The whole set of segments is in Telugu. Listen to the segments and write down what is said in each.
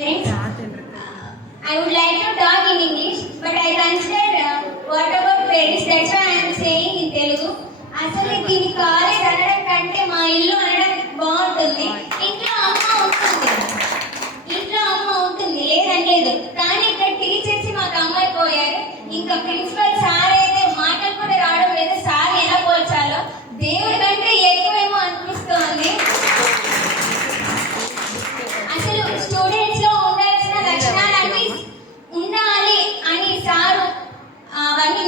I would like to talk in English, but I consider uh, what about parents? That's why I am saying in Telugu. అసలు దీని కాలేజ్ అనడం కంటే మా ఇల్లు అనడం బాగుంటుంది. ఇంట్లో అమ్మ ఉంటుంది. ఇంట్లో అమ్మ ఉంటుంది. లేదనలేదు కానీ ఇక్కడ టీచర్స్ మాకు అమ్మైపోయారు ఇంకా ప్రిన్సిపల్ సార్ అయితే మాటలు కూడా రావడం లేదు. సార్ ఎలా పోల్చాలో? దేవుడిగా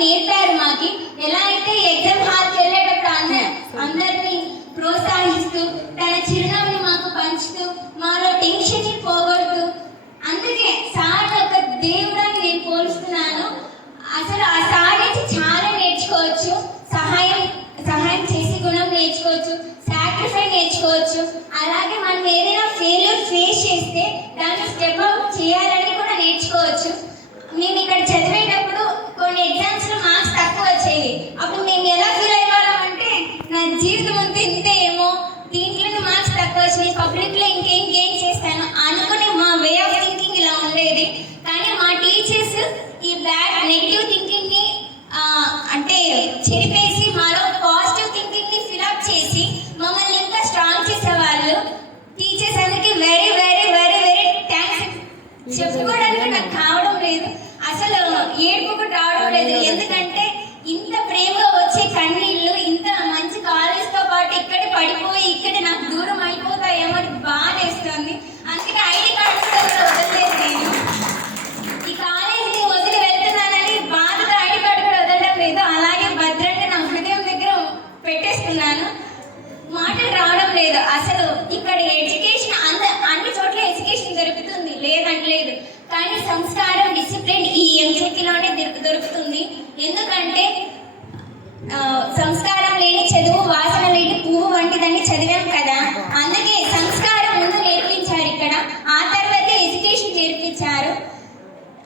నేర్పారు మాకి. ఎలా అయితే ఎగ్జామ్ హాల్కి వెళ్ళేటప్పుడు అందరు అందరినీ ప్రోత్సహిస్తూ తన చిరునవ్వుని మాకు పంచుతూ మాలో టెన్షన్ని పోగొడుతూ అందుకే సార్ ఒక దేవుడని నేను పోలుస్తున్నాను. అసలు ఆ సార్ నుంచి చాలా నేర్చుకోవచ్చు. సహాయం సహాయం చేసే గుణం నేర్చుకోవచ్చు. సాక్రిఫై నేర్చుకోవచ్చు. అలాగే మనం చెరిపేసి మాలో పాజిటివ్ థింకింగ్ని ఫిలప్ చేసి మమ్మల్ని ఇంకా స్ట్రాంగ్ చేసేవాళ్ళు. టీచర్స్ అందరికి very very very very thanks చెప్పుకోవడానికి నాకు కావడం లేదు. అసలు ఏడుపు రావడం లేదు. ఎందుకంటే ఇంత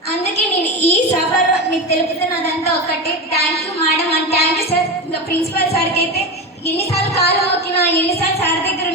అందుకే నేను ఈ సఫర్ మీకు తెలుపుతున్నదంతా ఒకటే thank you madam and thank you sir principal సార్కి అయితే ఎన్నిసార్లు కాలు మొక్కినా ఎన్నిసార్లు సార్ దగ్గర